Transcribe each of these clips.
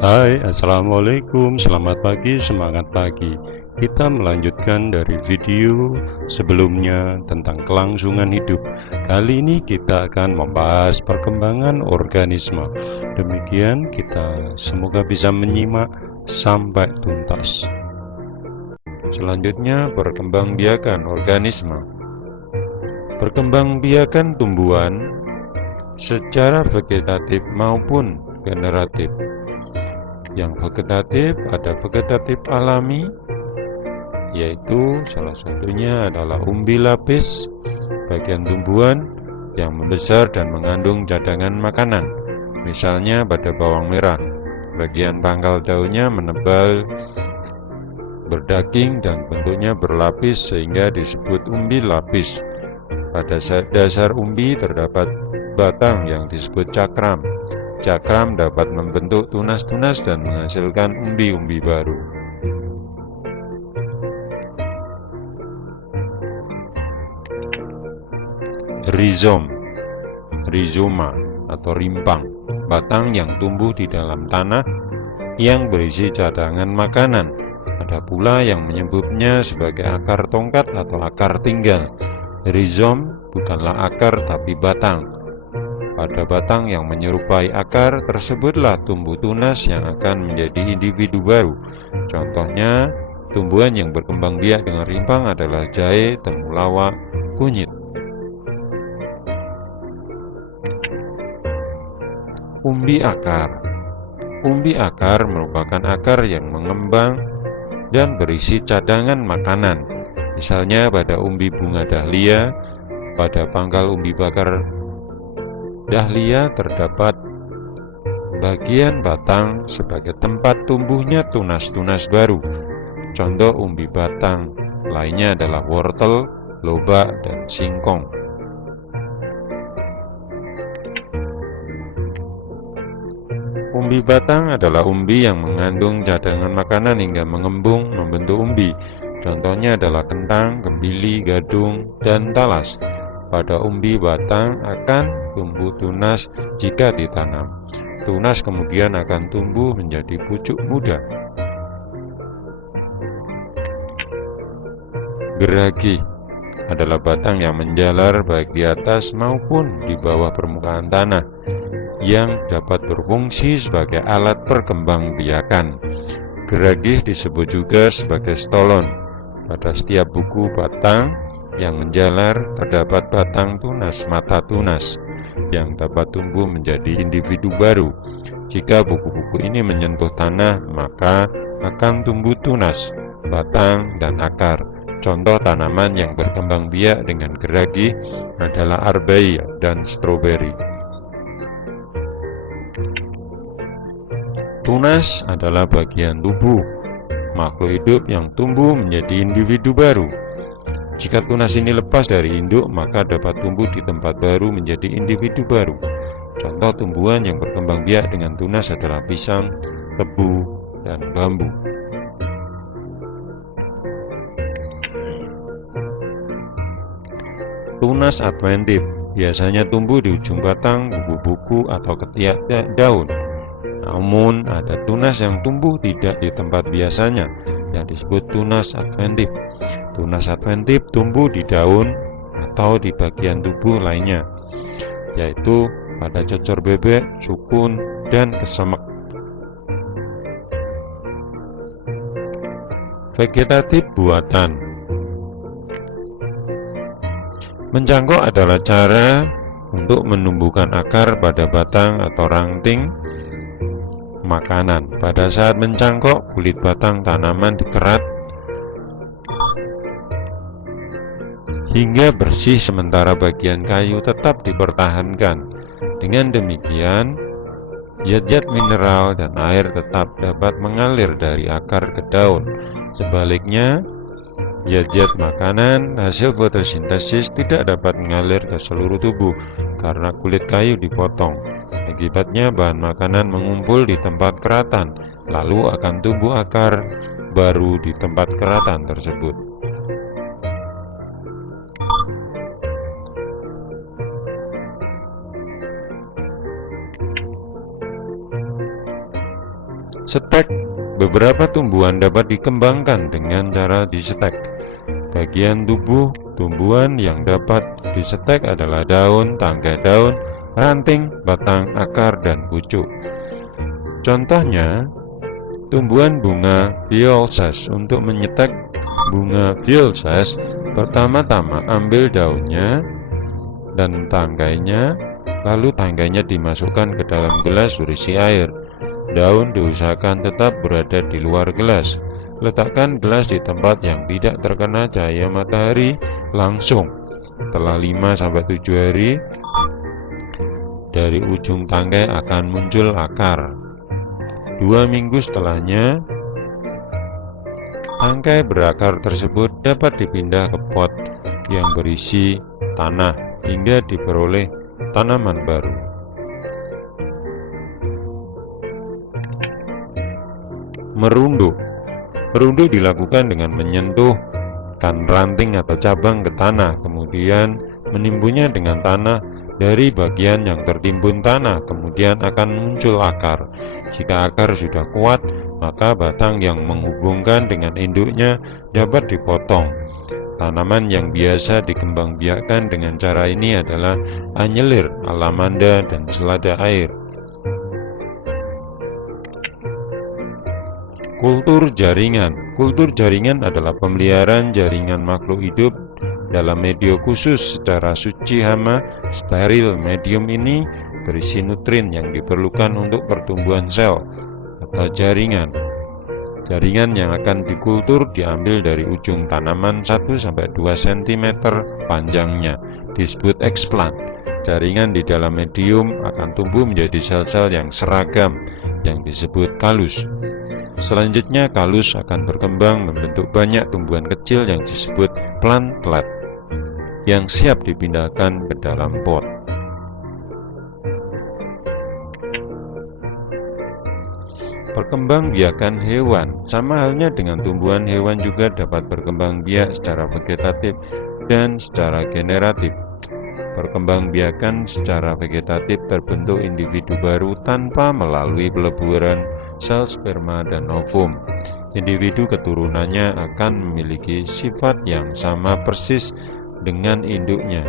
Hai, assalamualaikum, selamat pagi, semangat pagi. Kita melanjutkan dari video sebelumnya tentang kelangsungan hidup. Kali ini kita akan membahas perkembangan organisme. Demikian, kita semoga bisa menyimak sampai tuntas. Selanjutnya, perkembangbiakan organisme. Perkembangbiakan tumbuhan secara vegetatif maupun generatif. Yang vegetatif ada vegetatif alami, yaitu salah satunya adalah umbi lapis, bagian tumbuhan yang membesar dan mengandung cadangan makanan. Misalnya pada bawang merah, bagian pangkal daunnya menebal, berdaging dan bentuknya berlapis sehingga disebut umbi lapis. Pada dasar umbi terdapat batang yang disebut cakram. Cakram dapat membentuk tunas-tunas dan menghasilkan umbi-umbi baru. Rizoma atau rimpang, batang yang tumbuh di dalam tanah yang berisi cadangan makanan. Ada pula yang menyebutnya sebagai akar tongkat atau akar tinggal. Rizom bukanlah akar tapi batang. Pada batang yang menyerupai akar tersebutlah tumbuh tunas yang akan menjadi individu baru. Contohnya, tumbuhan yang berkembang biak dengan rimpang adalah jahe, temulawak, kunyit. Umbi akar. Umbi akar merupakan akar yang mengembang dan berisi cadangan makanan. Misalnya pada umbi bunga dahlia, pada pangkal umbi bakar dahlia terdapat bagian batang sebagai tempat tumbuhnya tunas-tunas baru. Contoh umbi batang lainnya adalah wortel, lobak, dan singkong. Umbi batang adalah umbi yang mengandung cadangan makanan hingga mengembung membentuk umbi. Contohnya adalah kentang, kembili, gadung, dan talas. Pada umbi batang akan tumbuh tunas jika ditanam. Tunas kemudian akan tumbuh menjadi pucuk muda. Geragi adalah batang yang menjalar baik di atas maupun di bawah permukaan tanah, yang dapat berfungsi sebagai alat perkembangbiakan. Geragih disebut juga sebagai stolon. Pada setiap buku batang yang menjalar terdapat batang tunas mata tunas yang dapat tumbuh menjadi individu baru. Jika buku-buku ini menyentuh tanah, maka akan tumbuh tunas, batang, dan akar. Contoh tanaman yang berkembang biak dengan geragi adalah arbeia dan stroberi. Tunas adalah bagian tubuh makhluk hidup yang tumbuh menjadi individu baru. Jika tunas ini lepas dari induk, maka dapat tumbuh di tempat baru menjadi individu baru. Contoh tumbuhan yang berkembang biak dengan tunas adalah pisang, tebu, dan bambu. Tunas adventif biasanya tumbuh di ujung batang, buku-buku, atau ketiak daun. Namun, ada tunas yang tumbuh tidak di tempat biasanya, yang disebut tunas adventif. Tunas adventif tumbuh di daun atau di bagian tubuh lainnya, yaitu pada cocor bebek, sukun, dan kesemek. Vegetatif buatan. Mencangkok adalah cara untuk menumbuhkan akar pada batang atau ranting makanan. Pada saat mencangkok, kulit batang tanaman dikerat hingga bersih, sementara bagian kayu tetap dipertahankan. Dengan demikian, zat-zat mineral dan air tetap dapat mengalir dari akar ke daun. Sebaliknya, zat-zat makanan hasil fotosintesis tidak dapat mengalir ke seluruh tubuh karena kulit kayu dipotong. Akibatnya bahan makanan mengumpul di tempat keratan, lalu akan tumbuh akar baru di tempat keratan tersebut. Stek. Beberapa tumbuhan dapat dikembangkan dengan cara disetek. Bagian tubuh tumbuhan yang dapat disetek adalah daun, tangkai daun, ranting, batang, akar, dan pucuk. Contohnya, tumbuhan bunga Violces. Untuk menyetek bunga Violces, pertama-tama ambil daunnya dan tangkainya, lalu tangkainya dimasukkan ke dalam gelas berisi air. Daun diusahakan tetap berada di luar gelas. Letakkan gelas di tempat yang tidak terkena cahaya matahari langsung. Setelah 5-7 hari, dari ujung tangkai akan muncul akar. 2 minggu setelahnya, tangkai berakar tersebut dapat dipindah ke pot yang berisi tanah hingga diperoleh tanaman baru. Merunduk. Merunduk dilakukan dengan menyentuhkan ranting atau cabang ke tanah, kemudian menimbunnya dengan tanah dari bagian yang tertimbun tanah, kemudian akan muncul akar. Jika akar sudah kuat, maka batang yang menghubungkan dengan induknya dapat dipotong. Tanaman yang biasa dikembangbiakkan dengan cara ini adalah anyelir, alamanda, dan selada air. Kultur jaringan. Kultur jaringan adalah pemeliharaan jaringan makhluk hidup dalam media khusus secara suci hama steril. Medium ini berisi nutrien yang diperlukan untuk pertumbuhan sel atau jaringan. Jaringan yang akan dikultur diambil dari ujung tanaman 1-2 cm panjangnya, disebut explant. Jaringan di dalam medium akan tumbuh menjadi sel-sel yang seragam yang disebut kalus. Selanjutnya kalus akan berkembang membentuk banyak tumbuhan kecil yang disebut plantlet yang siap dipindahkan ke dalam pot. Perkembangbiakan hewan. Sama halnya dengan tumbuhan, hewan juga dapat berkembang biak secara vegetatif dan secara generatif. Perkembangbiakan secara vegetatif terbentuk individu baru tanpa melalui peleburan sel sperma dan ovum. Individu keturunannya akan memiliki sifat yang sama persis dengan induknya.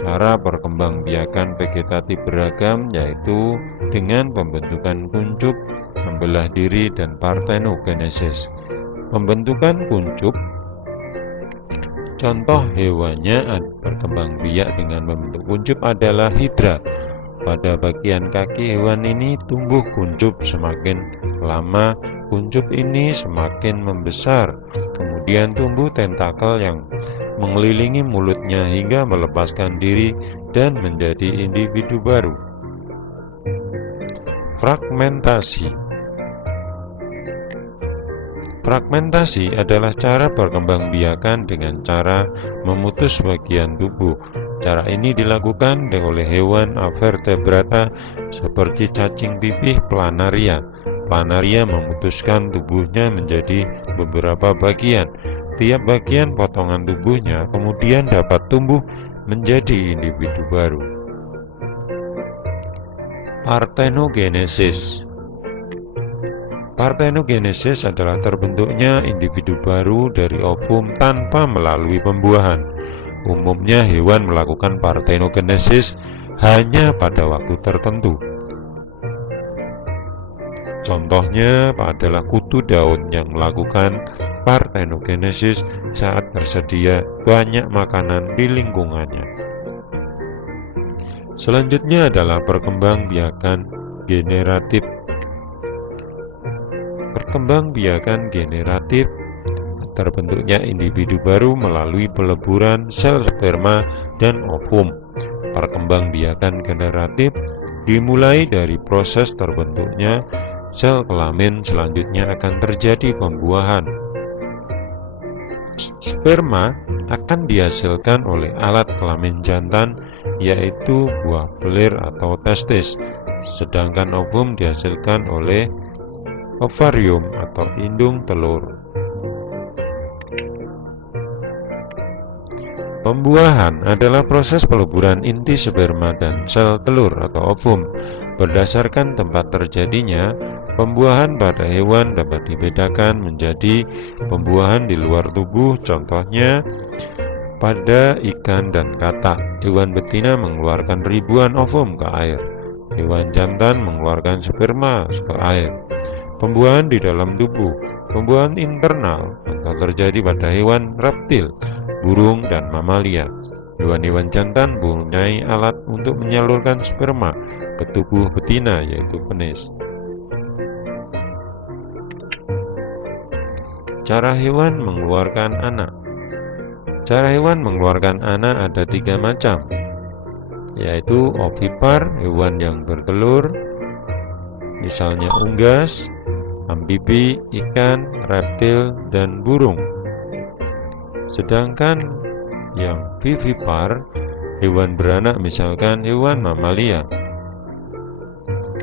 Cara perkembangbiakan vegetatif beragam, yaitu dengan pembentukan kuncup, membelah diri, dan parthenogenesis. Pembentukan kuncup, contoh hewannya berkembang biak dengan membentuk kuncup adalah hidra. Pada bagian kaki hewan ini tumbuh kuncup. Semakin lama kuncup ini semakin membesar. Kemudian tumbuh tentakel yang mengelilingi mulutnya hingga melepaskan diri dan menjadi individu baru. Fragmentasi. Fragmentasi adalah cara perkembangbiakan dengan cara memutus bagian tubuh. Cara ini dilakukan oleh hewan avertebrata seperti cacing pipih planaria. Planaria memutuskan tubuhnya menjadi beberapa bagian. Tiap bagian potongan tubuhnya kemudian dapat tumbuh menjadi individu baru. Parthenogenesis. Parthenogenesis adalah terbentuknya individu baru dari ovum tanpa melalui pembuahan. Umumnya hewan melakukan parthenogenesis hanya pada waktu tertentu. Contohnya adalah kutu daun yang melakukan parthenogenesis saat tersedia banyak makanan di lingkungannya. Selanjutnya adalah perkembangbiakan generatif. Perkembangbiakan generatif terbentuknya individu baru melalui peleburan sel sperma dan ovum. Perkembangbiakan generatif dimulai dari proses terbentuknya sel kelamin, selanjutnya akan terjadi pembuahan. Sperma akan dihasilkan oleh alat kelamin jantan, yaitu buah belir atau testis, sedangkan ovum dihasilkan oleh ovarium atau indung telur. Pembuahan adalah proses peleburan inti sperma dan sel telur atau ovum. Berdasarkan tempat terjadinya, Pembuahan pada hewan dapat dibedakan menjadi pembuahan di luar tubuh, contohnya pada ikan dan katak. Hewan betina mengeluarkan ribuan ovum ke air. Hewan jantan mengeluarkan sperma ke air. Pembuahan di dalam tubuh. Pembuahan internal atau terjadi pada hewan reptil, burung, dan mamalia. Hewan-hewan jantan mempunyai alat untuk menyalurkan sperma ke tubuh betina, yaitu penis. Cara hewan mengeluarkan anak. Cara hewan mengeluarkan anak ada 3 macam, yaitu ovipar, hewan yang bertelur, misalnya unggas, amfibi, ikan, reptil, dan burung. Sedangkan yang vivipar, hewan beranak, misalkan hewan mamalia.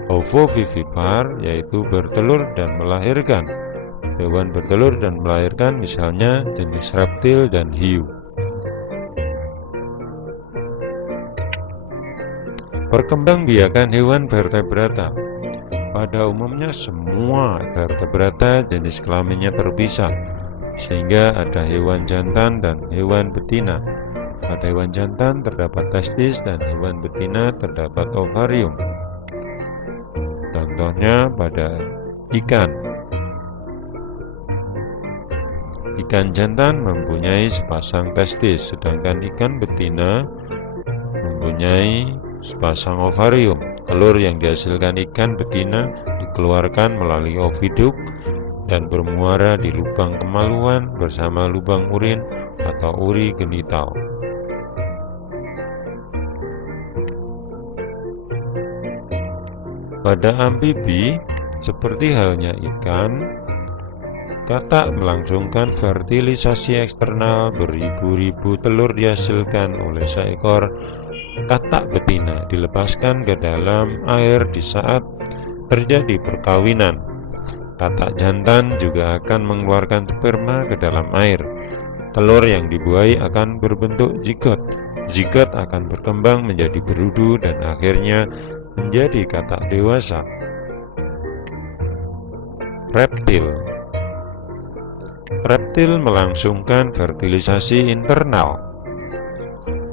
Ovovivipar yaitu bertelur dan melahirkan. Hewan bertelur dan melahirkan, misalnya jenis reptil dan hiu. Perkembangbiakan hewan vertebrata. Pada umumnya semua vertebrata jenis kelaminnya terpisah, sehingga ada hewan jantan dan hewan betina. Pada hewan jantan terdapat testis dan hewan betina terdapat ovarium. Contohnya pada ikan. Ikan jantan mempunyai sepasang testis, sedangkan ikan betina mempunyai sepasang ovarium. Telur yang dihasilkan ikan betina dikeluarkan melalui oviduk dan bermuara di lubang kemaluan bersama lubang urin atau uri genital. Pada amfibi, seperti halnya ikan, katak melangsungkan fertilisasi eksternal. Beribu-ribu telur dihasilkan oleh seekor katak betina, dilepaskan ke dalam air di saat terjadi perkawinan. Katak jantan juga akan mengeluarkan sperma ke dalam air. Telur yang dibuai akan berbentuk zigot. Zigot akan berkembang menjadi berudu dan akhirnya menjadi katak dewasa. Reptil. Reptil melangsungkan fertilisasi internal.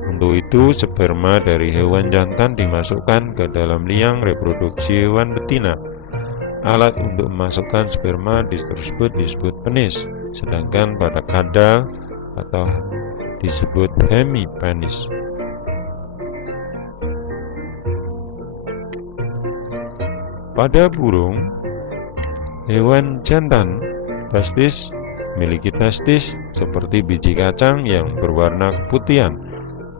Untuk itu, sperma dari hewan jantan dimasukkan ke dalam liang reproduksi hewan betina. Alat untuk memasukkan sperma tersebut disebut penis, sedangkan pada kadal atau disebut hemipenis. Pada burung, hewan jantan testis memiliki testis seperti biji kacang yang berwarna keputihan.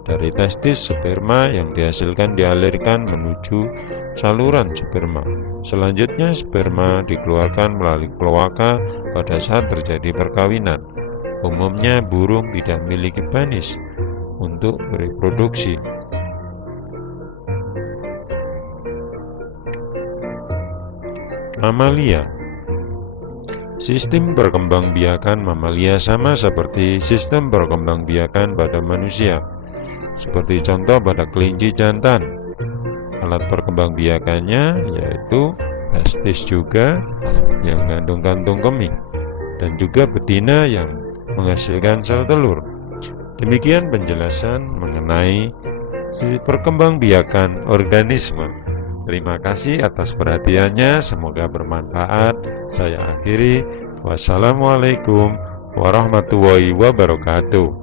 Dari testis, sperma yang dihasilkan dialirkan menuju saluran sperma. Selanjutnya, sperma dikeluarkan melalui kloaka pada saat terjadi perkawinan. Umumnya burung tidak memiliki penis untuk bereproduksi. Mamalia. Sistem perkembangbiakan mamalia sama seperti sistem perkembangbiakan pada manusia. Seperti contoh pada kelinci jantan, alat perkembangbiakannya yaitu testis juga yang mengandung kantung kemih, dan juga betina yang menghasilkan sel telur. Demikian penjelasan mengenai perkembangbiakan organisme. Terima kasih atas perhatiannya, semoga bermanfaat. Saya akhiri. Wassalamualaikum warahmatullahi wabarakatuh.